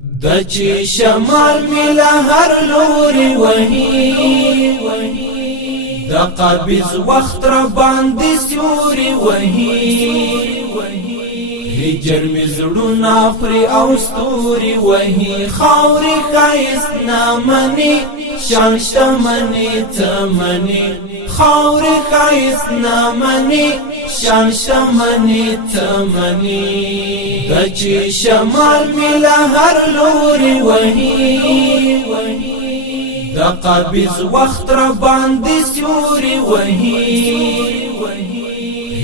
دچی شمال ملا هر لوري وهي دا قابض وقت را باندې سوري وهي هجر مزړونا فری او ستوري وهي خاوري خایست نامني شان شمني تمني خاوري خایست نامني شان شمني تمني دچی شمال ملا هر لوري وهي دا قابض وقت را باندې سوري وهي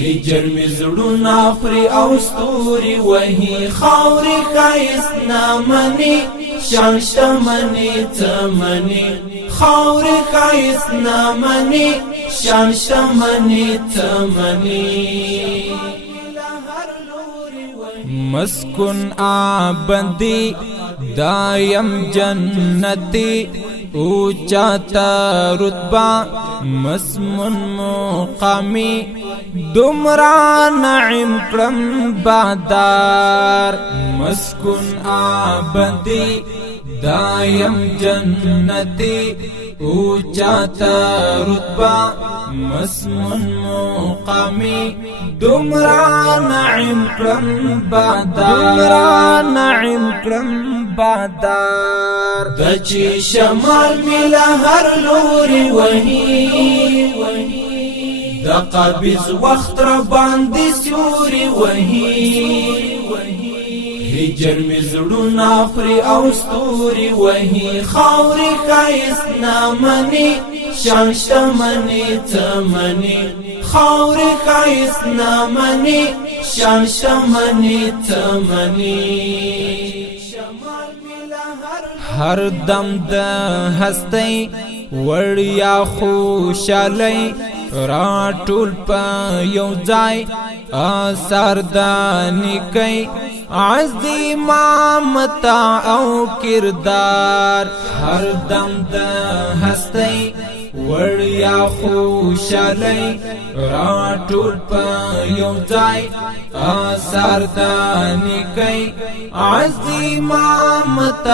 هجر مزړونا فری او ستوري وهي خاوري خایست نامني شان شمني تمني خاوري خایست نامني شان شمني تمني مسكن آبندی دایم جنتی اوچاتا رتبہ مسمن مقامی دمرا نعیم کرم بادار مسکن آبدی دایم جنتی اوچاتا رتبہ مسمن مقامی دمرا نعیم کرم بادار دچی شمال ملا هر لوري وهي دا قابض وقت را باندې سوري وهي هجر مزړونا فری او ستوري وهي خاوري خایست نامني شان شمني تمني خاوري خایست نامني شان شمني تمني هر دم د هستی وړیا خوشالۍ را ټول په یو ځای اثر د نیکۍ عظیمت او کردار هر دم د هستی وړیا خوشالۍ را ټول په یو ځای اثر د نیکۍ عظیمت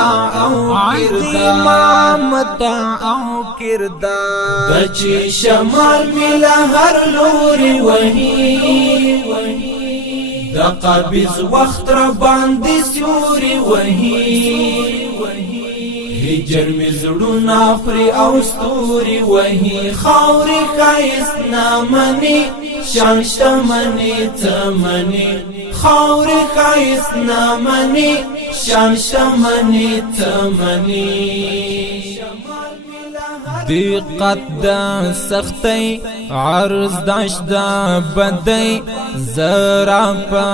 او کردار دچی شمال ملا هر لوري وهي دا قابض وقت را باندې سوري وهي هجر مزړونا فری او ستوري وهي خاوري خایست نامني شان شمني تمني خاوري خایست نامني شان شمني تمني دقت دا سختی عرض داشت دا بدی زرا پا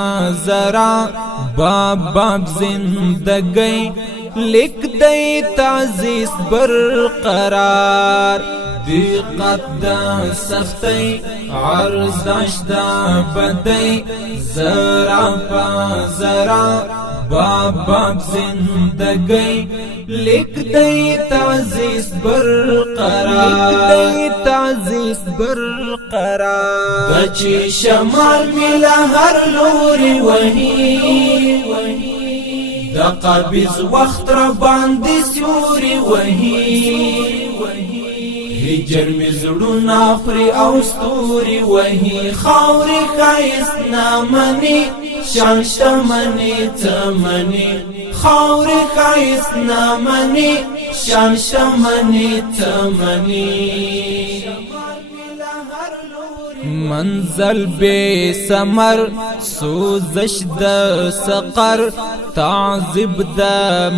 زرا باب زندگی لک دی تعزیز برقرار دقت دا سختی عرض داشت دا بدی زرا پا زرا باب زندگی لک دی تعزیز برقرار دچی شمال ملا هر لوري وهي دا قابض وقت را باندې سوري وهي هجر مزړونا فری او ستوري وهي خاوري خایست نامني شان شمني تمني خاوري خایست نامني شان شمني تمني منزل بے سمر سوزش د سقر تعذب د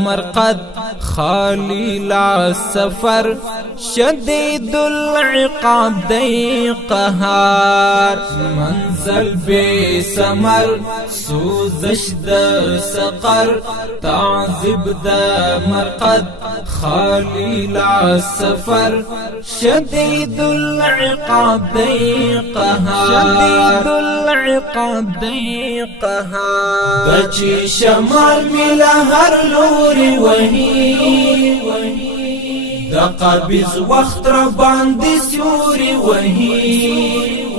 مرقد خالی لا سفر شدید العقاب دی قهار منزل بے سمر سوزش د سقر تعذب د مرقد خالی لا سفر شدید العقاب دی قهار دچی شمال ملا هر لوري وهي دا قابض وقت را باندې سوري وهي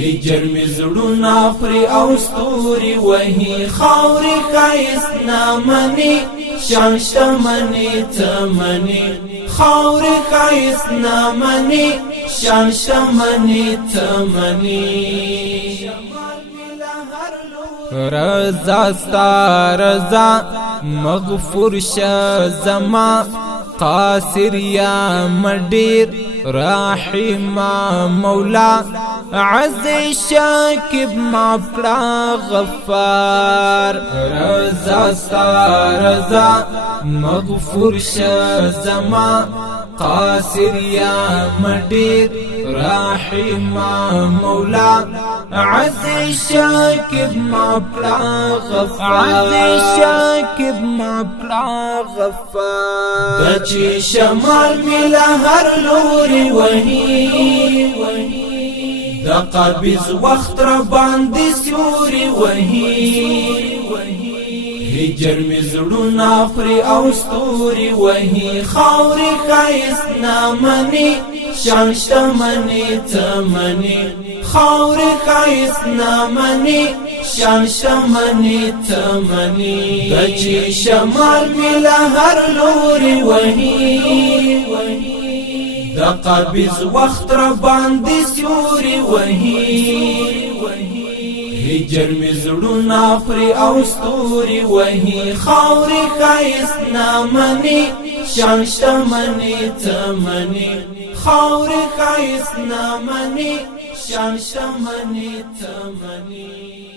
هجر مزړونا فری او ستوري وهي خاوري خایست نامني شان شتمنی تمنی خاور خایس نامنی شان شتمنی تمنی رضا ستا رضا مغفور شزما قاصر یا مدیر رحیم مولا عزیز شاکب مافلا غفار رضا ستا رضا مغفور شزما قاصر یا مدیر رحیم مولا عزیز شاکب مافلا غفار عزیز شاکب مافلا غفار بچی شمال ملا هر لوري وهي دا قابض وقت را باندې سوري وهي هجر مزړونه خوري او ستوري وهي خاوري ښایست نامني شان شتمني تمني خاوري ښایست نامني شان شتمني تمني بچي شمال ملا هر لوري وهي دا قابض وقت را باندې سوري وهي هجر مزړونه خوري او ستوري وهي خاوري ښایست نامني شان شتمني تمني خاوري ښایست نامني شان شتمني تمني